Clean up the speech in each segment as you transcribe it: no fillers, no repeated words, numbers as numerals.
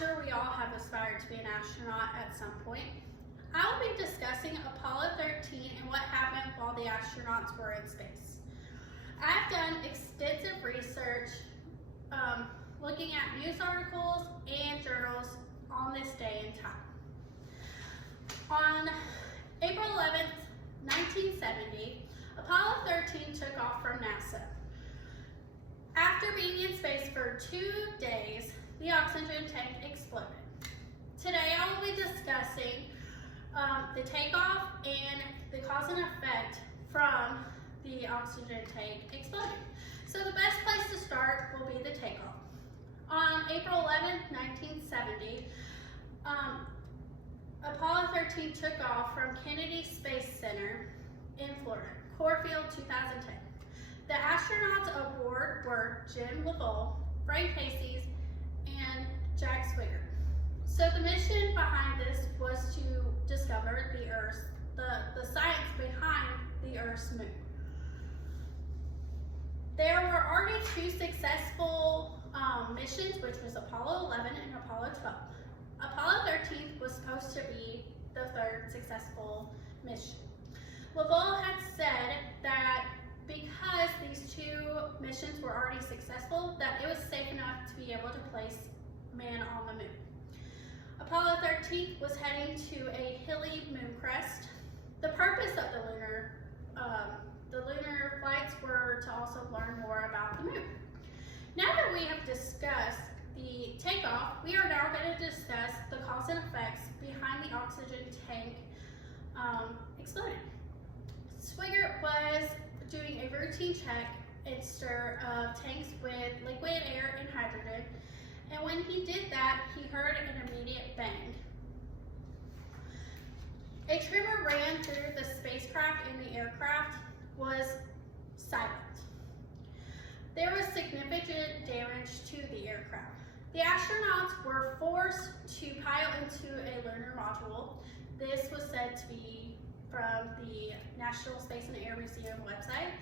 sure we all have aspired to be an astronaut at some point. I will be discussing Apollo 13 and what happened while the astronauts were in space. I've done extensive research looking at news articles and journals on this day and time. On April 11th, 1970, Apollo 13 took off from NASA. After being in space for 2 days, the oxygen tank exploded. Today I will be discussing the takeoff and the cause and effect from the oxygen tank exploding. So the best place to start will be the takeoff. On April 11, 1970, Apollo 13 took off from Kennedy Space Center in Florida, Core Field 2010. The astronauts aboard were Jim Lovell, Frank Casey, and Jack Swigert. So the mission behind this was to discover the Earth, the science behind the Earth's moon. There were already 2 successful missions, which was Apollo 11 and Apollo 12. Apollo 13 was supposed to be the 3rd successful mission. Lovell had said that because these 2 missions were already successful, that it was safe enough to be able to place man on the moon. Apollo 13 was heading to a hilly moon crest. The purpose of the lunar flights were to also learn more about the moon. Now that we have discussed the takeoff, we are now going to discuss the cause and effects behind the oxygen tank exploding. Swigert was doing a routine check and stir of tanks with liquid air and hydrogen, and when he did that, he heard an immediate bang. A tremor ran through the spacecraft, and the aircraft was silent. There was significant damage to the aircraft. The astronauts were forced to pile into a lunar module. This was said to be from the National Space and Air Museum website.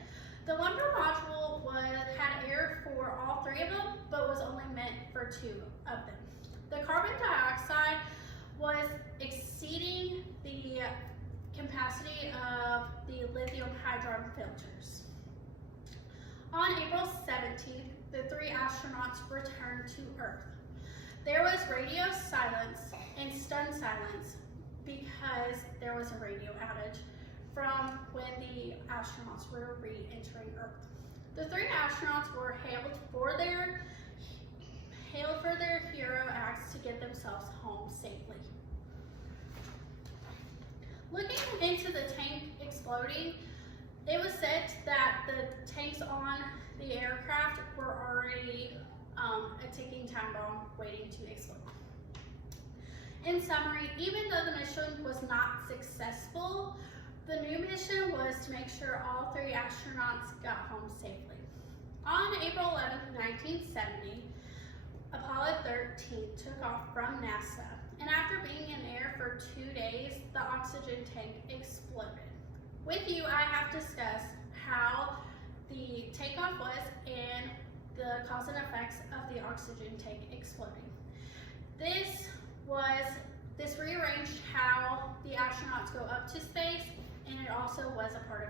The lunar module had air for all 3 of them, but was only meant for 2 of them. The carbon dioxide was exceeding the capacity of the lithium hydrogen filters. On April 17th, the 3 astronauts returned to Earth. There was radio silence and stunned silence because there was a radio outage from when the astronauts were re-entering Earth. The 3 astronauts were hailed for their hero acts to get themselves home safely. Looking into the tank exploding, it was said that the tanks on the aircraft were already a ticking time bomb waiting to explode. In summary, even though the mission was not successful, the new mission was to make sure all 3 astronauts got home safely. On April 11, 1970, Apollo 13 took off from NASA, and after being in air for 2 days, the oxygen tank exploded. With you, I have discussed how the takeoff was and the cause and effects of the oxygen tank exploding. This rearranged how the astronauts go up to space, and it also was a part of